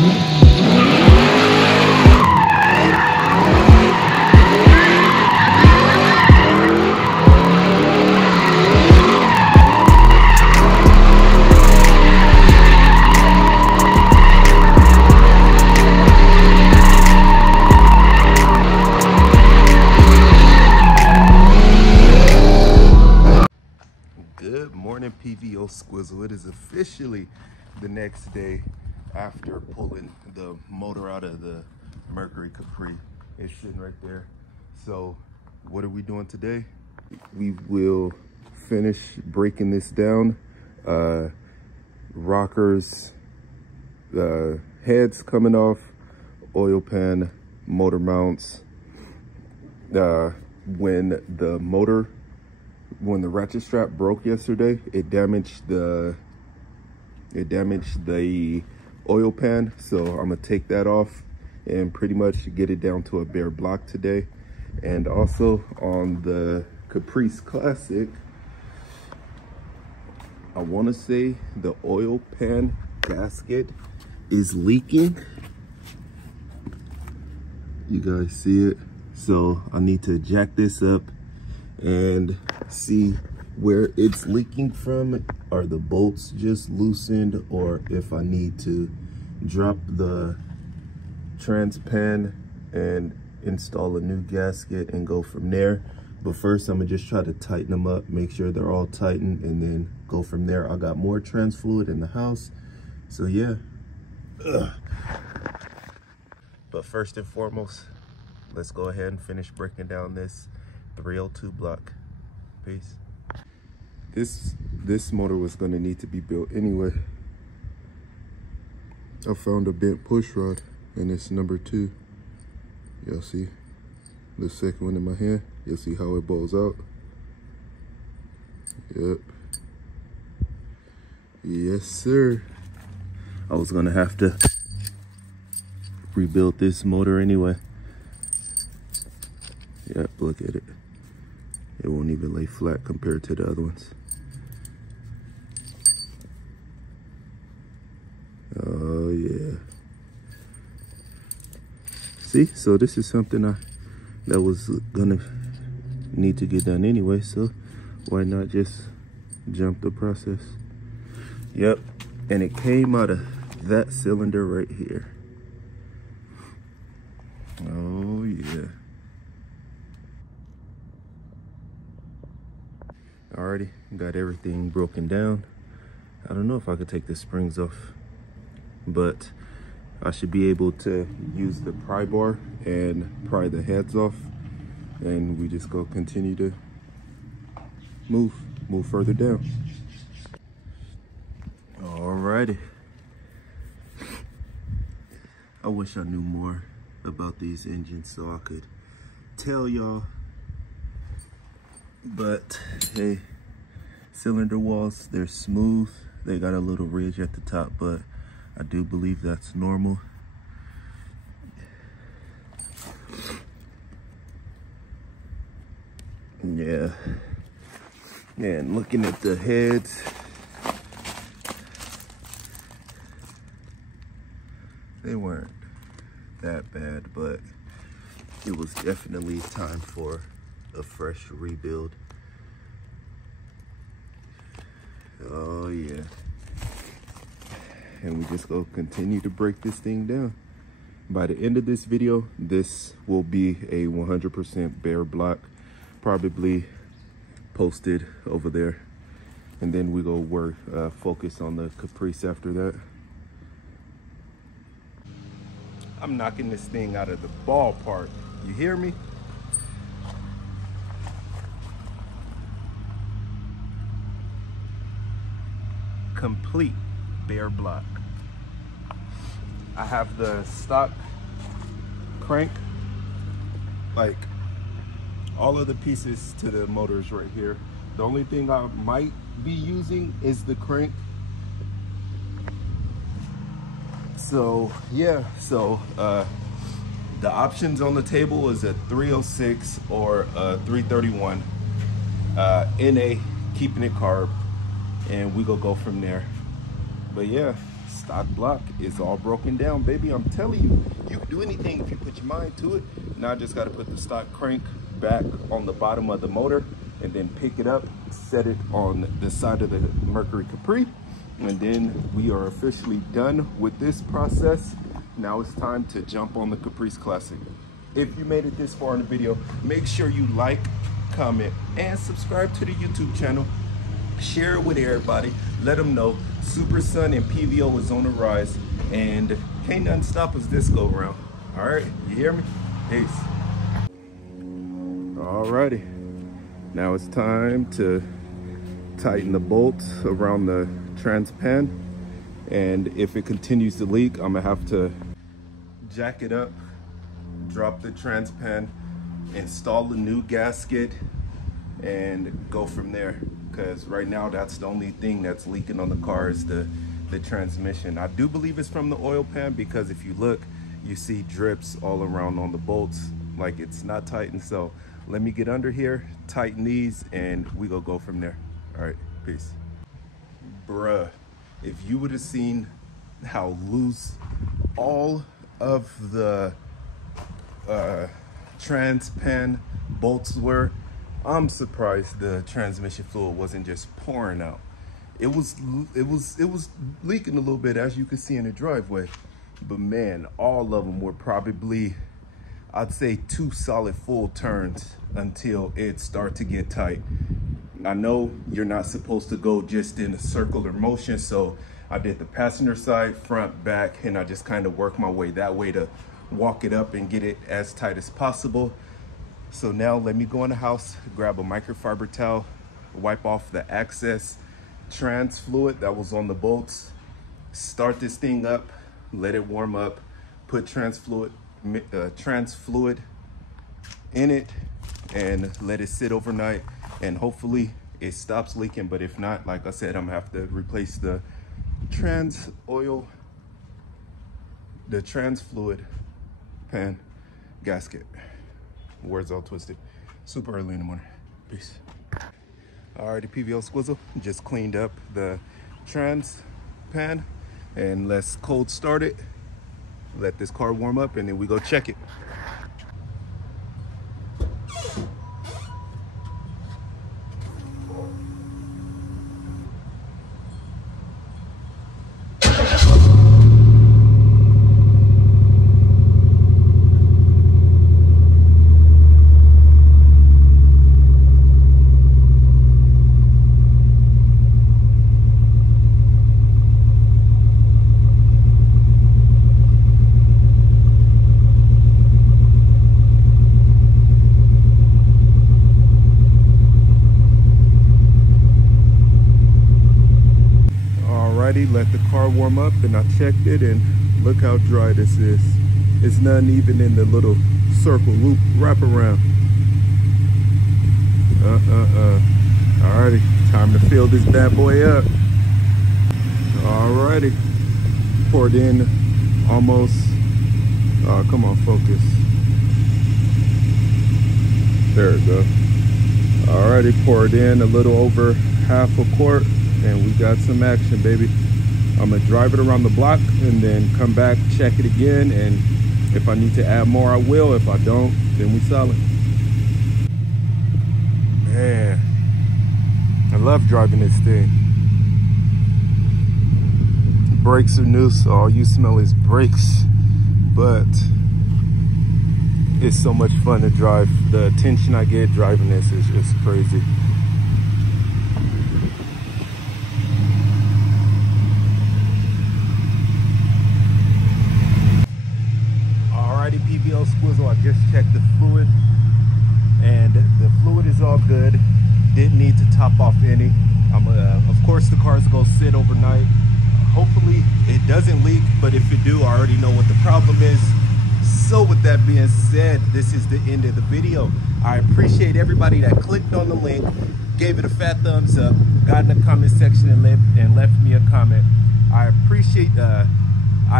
Good morning, PVO Squizzle. It is officially the next day after pulling the motor out of the Mercury Capri. It's sitting right there. So what are we doing today? We will finish breaking this down. Rockers, heads coming off, oil pan, motor mounts. When the ratchet strap broke yesterday, it damaged the oil pan. So I'm gonna take that off and pretty much get it down to a bare block today. And also on the Caprice Classic, I want to say the oil pan gasket is leaking. You guys see it? So I need to jack this up and see where it's leaking from. Are the bolts just loosened, or if I need to drop the trans pan and install a new gasket and go from there. But first I'm gonna just try to tighten them up, make sure they're all tightened, and then go from there. I got more trans fluid in the house, so yeah. But first and foremost, let's go ahead and finish breaking down this 302 block. Peace. This motor was going to need to be built anyway. I found a bent push rod, and it's number 2. Y'all see the second one in my hand? You'll see how it balls out. Yep. Yes, sir. I was going to have to rebuild this motor anyway. Yep, look at it. It won't even lay flat compared to the other ones. Oh yeah. See, so this is something that was gonna need to get done anyway, so why not just jump the process? Yep, and it came out of that cylinder right here. Oh yeah. Already got everything broken down. I don't know if I could take the springs off, but I should be able to use the pry bar and pry the heads off, and we just go continue to move further down. Alrighty. I wish I knew more about these engines so I could tell y'all. But hey, cylinder walls, they're smooth. They got a little ridge at the top, but I do believe that's normal. Yeah. And looking at the heads, they weren't that bad, but it was definitely time for a fresh rebuild. Oh yeah. And we just go continue to break this thing down. By the end of this video, this will be a 100% bare block, probably posted over there. And then we go focus on the Caprice after that. I'm knocking this thing out of the ballpark. You hear me? Complete bare block. I have the stock crank, like all of the pieces to the motors right here. The only thing I might be using is the crank. So yeah, so the options on the table is a 306 or a 331 NA, keeping it carb, and we go from there. But yeah, stock block is all broken down, baby. I'm telling you, you can do anything if you put your mind to it. Now I just got to put the stock crank back on the bottom of the motor and then pick it up, set it on the side of the Mercury Capri, and then we are officially done with this process. Now it's time to jump on the Caprice Classic. If you made it this far in the video, make sure you like, comment, and subscribe to the YouTube channel. Share it with everybody. Let them know Super Sun and PVO is on the rise, and can't nothing stop us this go around. All right, you hear me? Peace. Alrighty, now it's time to tighten the bolts around the trans pan, and if it continues to leak, I'm gonna have to jack it up, drop the trans pan, install a new gasket, and go from there. Because right now that's the only thing that's leaking on the car is the transmission. I do believe it's from the oil pan, because if you look, you see drips all around on the bolts, like it's not tightened. So let me get under here, tighten these, and we go from there. All right, peace. Bruh, if you would have seen how loose all of the trans pan bolts were, I'm surprised the transmission fluid wasn't just pouring out. It was leaking a little bit, as you can see in the driveway. But man, all of them were probably, I'd say, 2 solid full turns until it started to get tight. I know you're not supposed to go just in a circular motion, so I did the passenger side, front, back, and I just kind of worked my way that way to walk it up and get it as tight as possible. So now let me go in the house, grab a microfiber towel, wipe off the excess trans fluid that was on the bolts, start this thing up, let it warm up, put trans fluid in it, and let it sit overnight, and hopefully it stops leaking. But if not, like I said, I'm gonna have to replace the trans fluid pan gasket. Words all twisted. Super early in the morning. Peace. Alrighty, PVO Squizzle just cleaned up the trans pan, and let's cold start it, let this car warm up, and then we go check it. Let the car warm up, and I checked it, and look how dry this is. It's not even in the little circle loop wraparound. Alrighty, time to fill this bad boy up. Alrighty, poured in almost, come on, focus. There we go. Alrighty, poured in a little over half a quart, and we got some action, baby. I'm gonna drive it around the block and then come back, check it again, and if I need to add more, I will. If I don't, then we solid. Man, I love driving this thing. Brakes are new, so all you smell is brakes, but it's so much fun to drive. The attention I get driving this is just crazy. PVO Squizzle, I just checked the fluid, and the fluid is all good. Didn't need to top off any. Of course the car's gonna sit overnight. Hopefully it doesn't leak, but if it do, I already know what the problem is. So with that being said, this is the end of the video. I appreciate everybody that clicked on the link, gave it a fat thumbs up, got in the comment section and left me a comment. I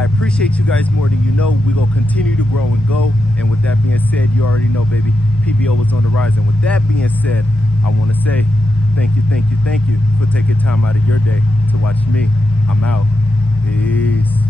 appreciate you guys more than you know. We gonna continue to grow and go. And with that being said, you already know, baby, PVO was on the rise. And with that being said, I want to say thank you for taking time out of your day to watch me. I'm out. Peace.